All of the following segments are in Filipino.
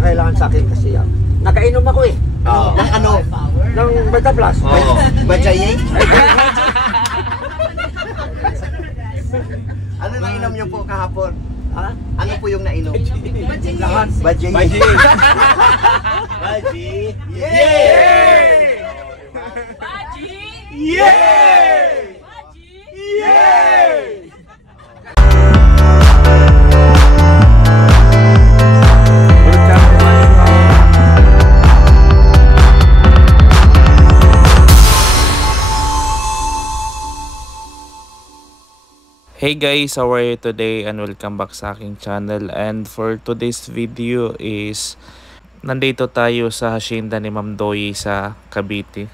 kailangan sa akin kasi yan. Nakainom ako eh. Ng ano? Ng Beta Plus. Bajayay? Ano nainom niyo po kahapon? Ha? Ano po yung nainom? Lahat. Bajayay. Baji! Yay! Baji! Yay! Baji! Yay! Hey guys, how are you today and welcome back sa aking channel. And for today's video is nandito tayo sa hacienda ni Ma'am Doyi sa Cavite.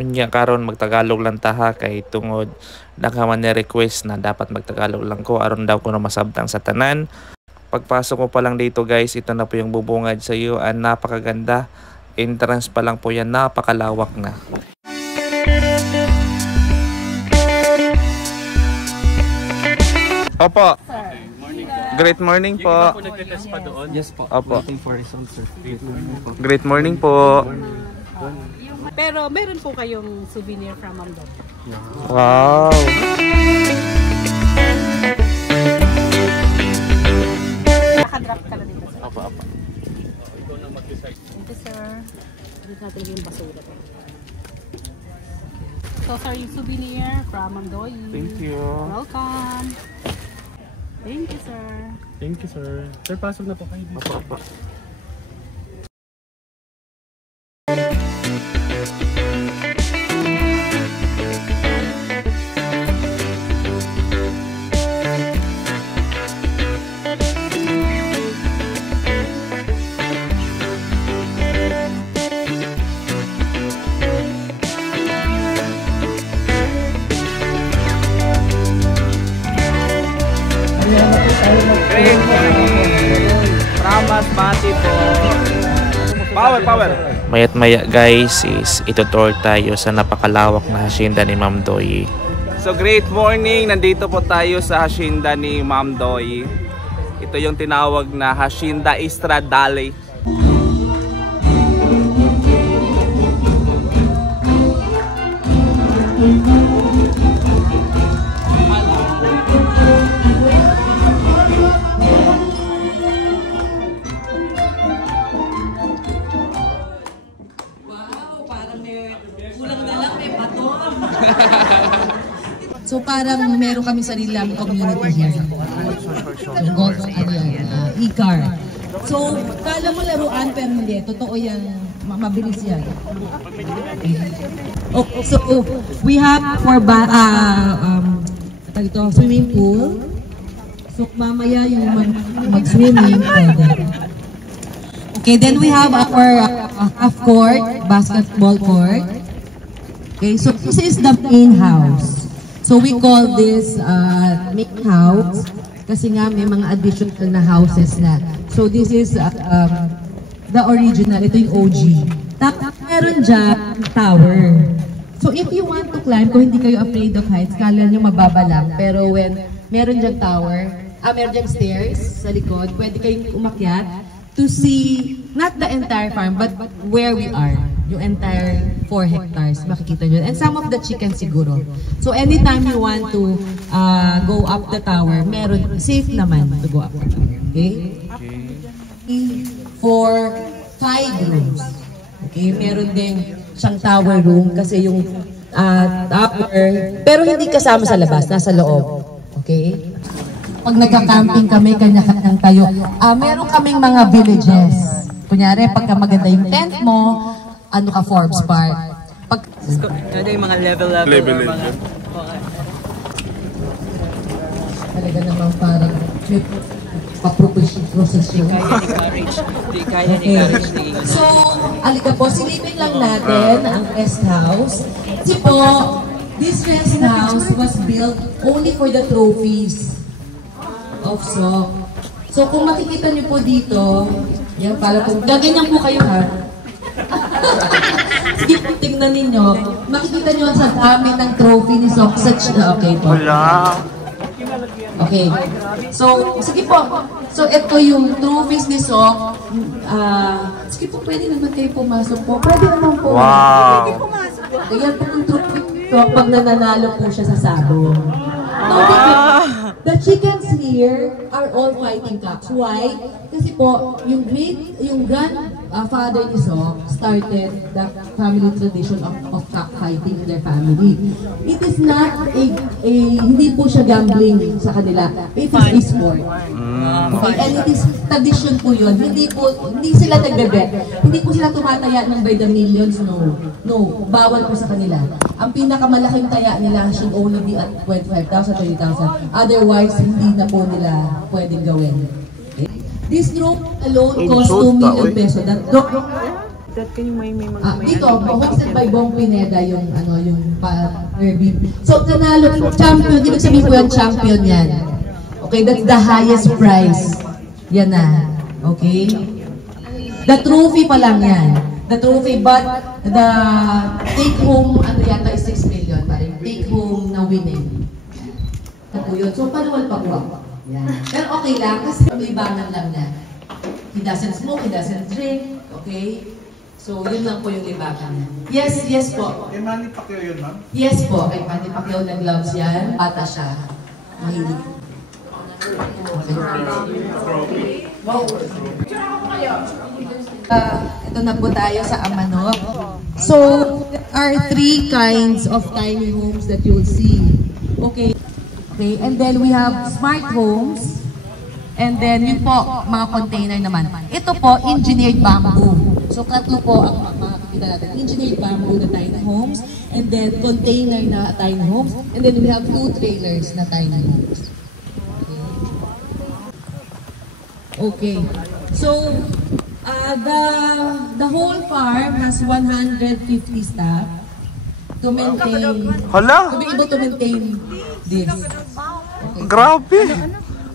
Unya karon magtagalog lang taha kay tungod nakaman ni request na dapat magtagalog lang ko aron daw ko na masabtang sa tanan. Pagpasok ko pa lang dito guys, ito na po yung bubungad sa iyo. Ang napakaganda. Entrance pa lang po yan, napakalawak na. Opo. Great morning po. Yung iba po nagtetest pa doon? Yes po. Opo. Waiting for results, sir. Great morning po. Pero meron po kayong souvenir from Ma'am Doyi. Wow. Nakadrop ka na dito, sir. Opo, opo. Ikaw na mag-decide. Thank you, sir. Dito natin yung basura. So, sir, yung souvenir from Ma'am Doyi. Thank you. Welcome. Thank you, sir. Thank you, sir. Sir, pasok na po kayo dito. Opo, opo. Great morning! Ramas Bati po. Power! Mayat maya guys is itutour tayo sa napakalawak na hacienda ni Ma'am Doyi. So great morning! Nandito po tayo sa hacienda ni Ma'am Doyi. Ito yung tinawag na Hacienda Estradale. So parang meron kami sarilang community here. So golf, e-car. So kala mo laruan pero hindi. Totoo yan. Mabilis yan. Okay. So we have for swimming pool. So mamaya yung mag-swimming. Okay, then we have our half court, basketball court. Okay, so this is the main house. So we call this main house kasi nga may mga additional na houses na. So this is the original, ito yung OG. Tapos meron dyan tower. So if you want to climb, kung hindi kayo afraid of heights, kala nyo mababa lang. Pero when meron dyan tower, meron dyan stairs sa likod, pwede kayong umakyat to see not the entire farm but where we are. Yung entire 4 hectares, makikita nyo. And some of the chickens siguro. So anytime you want to go up the tower, meron, safe naman to go up the tower. Okay? For 5 rooms. Okay? Meron din siyang tower room kasi yung tower, pero hindi kasama sa labas, nasa loob. Okay? Pag nagka-camping kami, kanya-kanyang tayo. Meron kaming mga villages. Kunyari, pagka maganda yung tent mo, ano ka, Forbes Park. Ano yung mga level. Talaga naman parang pa-process yun. Okay. So, alika po, silipin lang natin ang rest house. Kasi po, this rest house was built only for the trophies of Sok. So, kung makikita niyo po dito, yan para po, gaganyan po kayo ha. Sige po, tingnan ninyo. Makikita nyo sa dami ng trophy ni Sok. Okay po. Wala. Okay. So, sige po. So, ito yung trophies ni Sok. Sige po, pwede naman kayo pumasok po. Pwede naman po. Wow! Ayan po yung trophy ni Sok pag nananalo po siya sa sabong. The chickens here are all fighting cocks. Why? Kasi po, yung grandfather ni Sok started the family tradition of cockfighting in their family. It is not hindi po siya gambling sa kanila. It is a sport. Okay, and it is tradition po yun. Hindi sila nagbe-bet. Hindi po sila tumataya ng by the millions, no. No, bawal po sa kanila. Ang pinakamalaking taya nila should only be at 25,000, 30,000. Otherwise, hindi na po nila pwedeng gawin. Okay? This room alone costs 2 million pesos. Dito, hosted by Bong Pineda yung Airbnb. So, nanalo, champion, ibig sabihin po yung champion yan. Okay, that's the highest prize. Yan na. Okay? The trophy pa lang yan. The trophy, but the take home, yata is 6 million. Parang take home na winning. Ito yun. So, paluwal pa po. Yan. Pero okay lang, kasi libangan lang na. He doesn't smoke, he doesn't drink. Okay? So, yun lang po yung libangan niya. Yes po. Kay Manny Pacquiao yun, ma'am? Yes po. Kay Manny Pacquiao na gloves yan. Bata siya. Mahilig. Ito na po tayo sa Amanok. So, there are 3 kinds of tiny homes that you will see. Okay. Okay, and then we have smart homes. And then yun po, mga container naman. Ito po, engineered bamboo. So, tatlo po ang makikita natin. Engineered bamboo na tiny homes. And then container na tiny homes. And then we have 2 trailers na tiny homes. Okay. So, the whole farm has 150 staff to maintain. Hala! To be able to maintain this. Okay. Grabe!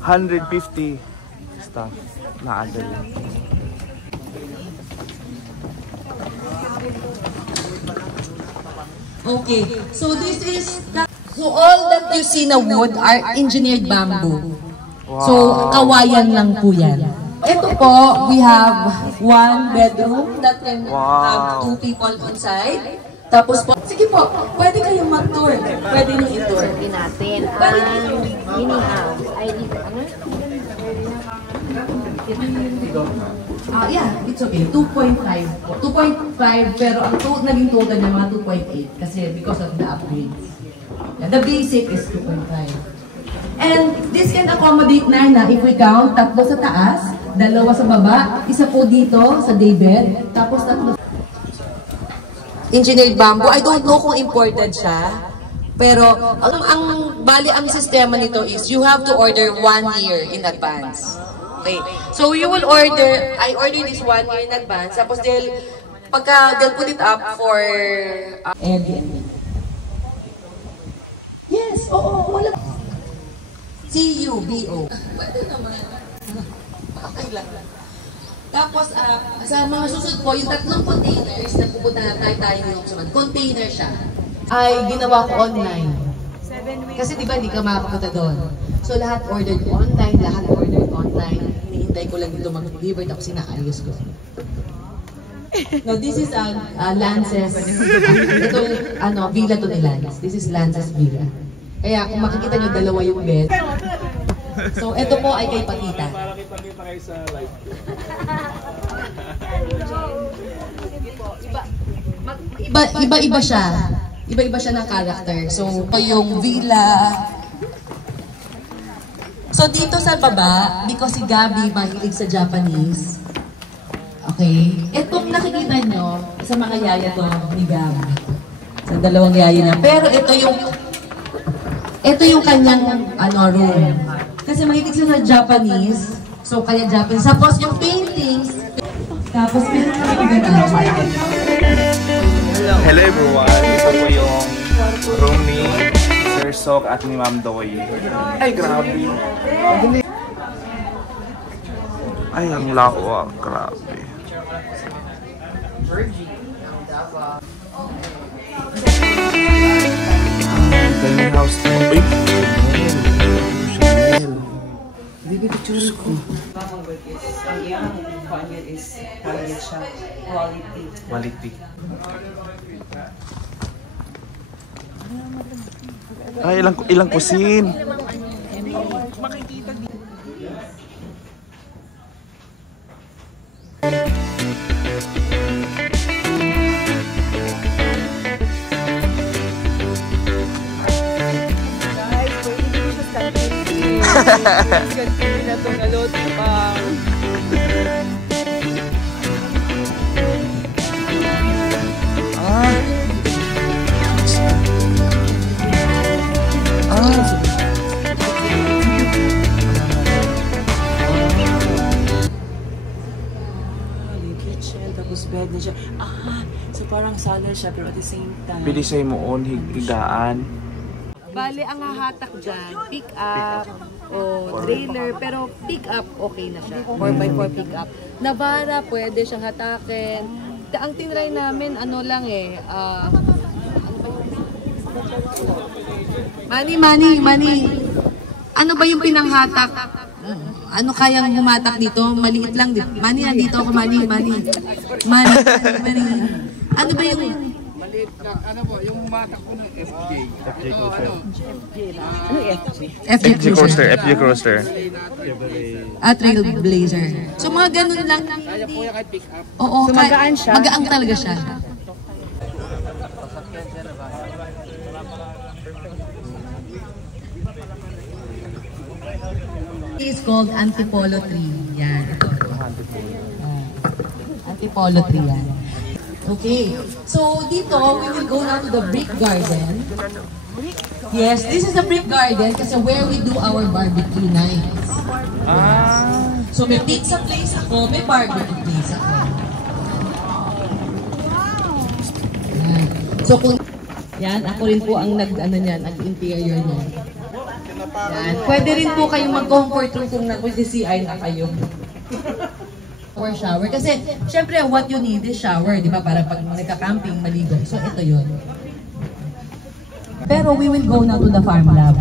150 staff na adal. Okay. So this is so all that you see na wood are engineered bamboo. Wow. So kawayan lang po yan. Ito po, we have 1 bedroom that can have 2 people inside. Tapos po, sige po, pwede kayong mag-tour. Pwede nyo i-tour. Natin ang mini house. Ay, ano? Yeah, it's okay. 2.5 po. 2.5 pero ang naging total niya mga 2.8 kasi because of the upgrades. Yeah, the basic is 2.5. And this can accommodate na if we count, 3 sa taas, 2 sa baba, 1 po dito sa daybed, tapos 3 engineered bamboo. I don't know kung imported siya. Pero bali ang sistema nito is you have to order 1 year in advance. Okay. So you will order, I order this 1 year in advance. Tapos they'll put it up for Airbnb. Yes, oo, wala. CUBO. Pwede naman. Okay lang. Tapos, sa mga susunod po, yung 3 containers na pupunta na tayo yung container siya, ay ginawa ko online. Kasi di ba hindi ka makakapunta doon. So lahat ordered online, Hinihintay ko lang dito mag-deliver, tapos sinaayos ko. No, this is Lances. Ito, villa to ni Lance. This is Lances Villa. Kaya kung makikita nyo, 2 yung bed. So, ito po ay kay Patita. Para kita kayo sa live. Iba-iba siya. Iba-iba siya ng character. So, ito yung villa. So, dito sa baba, because si Gabi mahilig sa Japanese. Okay? Itong nakikita nyo sa mga yaya to ni Gabi. Sa 2 yaya na. Pero ito yung kanyang room. Kasi mahilig siya sa Japanese. So, kaya Japanese. Tapos yung paintings. Tapos meron kami ganun. Hello everyone! Ito po yung room ni Sir Sok at ni Ma'am Doy. Ay, grabe! Ay, ang lawak. Grabe. Tiny house to. Uy! Bibipicture ko. Ang work is, ang iyang kanya is quality siya. Quality. Quality. Ay, ilang kusin. Makikita dito. Guys, pwede dito sa canteen. Canteen na itong alote pa. Tapos bed na siya. So parang salar siya pero at the same time. Pili sa mo on higaan. Bale, ang hahatak dyan, pick up o trailer, pero pick up okay na siya. 4x4 pick up. Navara, pwede siyang hatakin. Ang tinry namin, ano lang eh, Mani. Ano ba yung pinanghatak? Ano kayang humatak dito? Maliit lang din. Mani, nandito ako, Mani. Ano ba yung... Maliit lang. Ano po, yung humatak ko ng FJ. FJ Cruiser. Trailblazer. So mga ganun lang. Kaya po yung pick up. Oo, so, magaan siya? Magaan talaga siya. It's called Antipolo tree. Yan. Antipolo tree yan. Okay. So dito, we will go now to the brick garden. Yes, this is the brick garden kasi where we do our barbecue nights. So may pizza place ako, may barbecue place ako. Yan. So kung yan, ako rin po ang nag-interior niya. Yan. Pwede rin po kayong mag-comfort room kung nag-CCI na kayo. Or shower. Kasi, syempre, what you need is shower, di ba? Para pag nagka-camping, maligo. So, ito yun. Pero we will go now to the farm lab.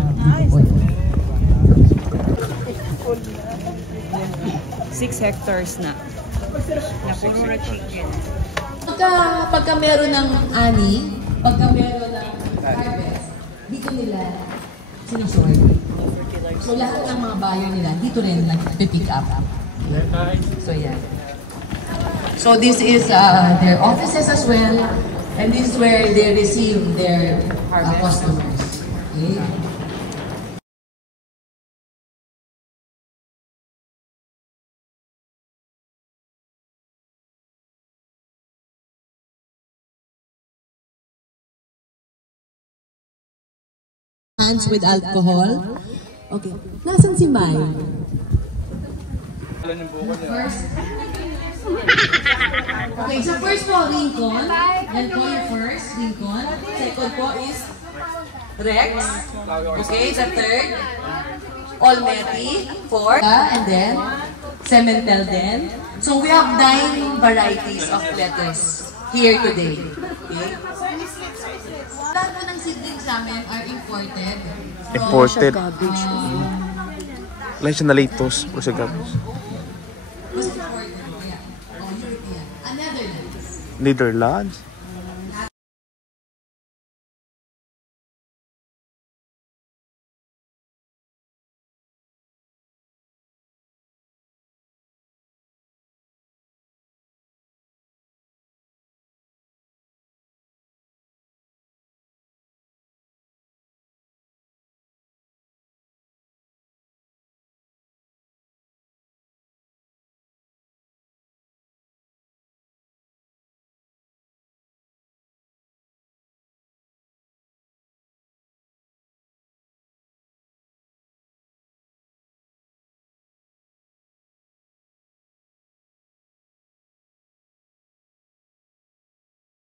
6 hectares na. Napuro chicken. Pagka meron ng ani, pagka meron ng harvest, dito nila sinusort. So, lahat ng mga buyer nila, dito rin nag-pick up. So, yeah. So, this is their offices as well. And this is where they receive their customers. Okay? Hands with alcohol. Okay. Nasaan si Mai? Okay, so first po, Rincon. Yan po yung first, Rincon. Second po is Rex. Okay, the third, Olmeti. Fourth, and then Cementel din. So we have 9 varieties of lettuce here today. Okay? Lahat po ng seedlings namin are imported. Imported. Lahat siya na Latos o sa gabos. Netherlands.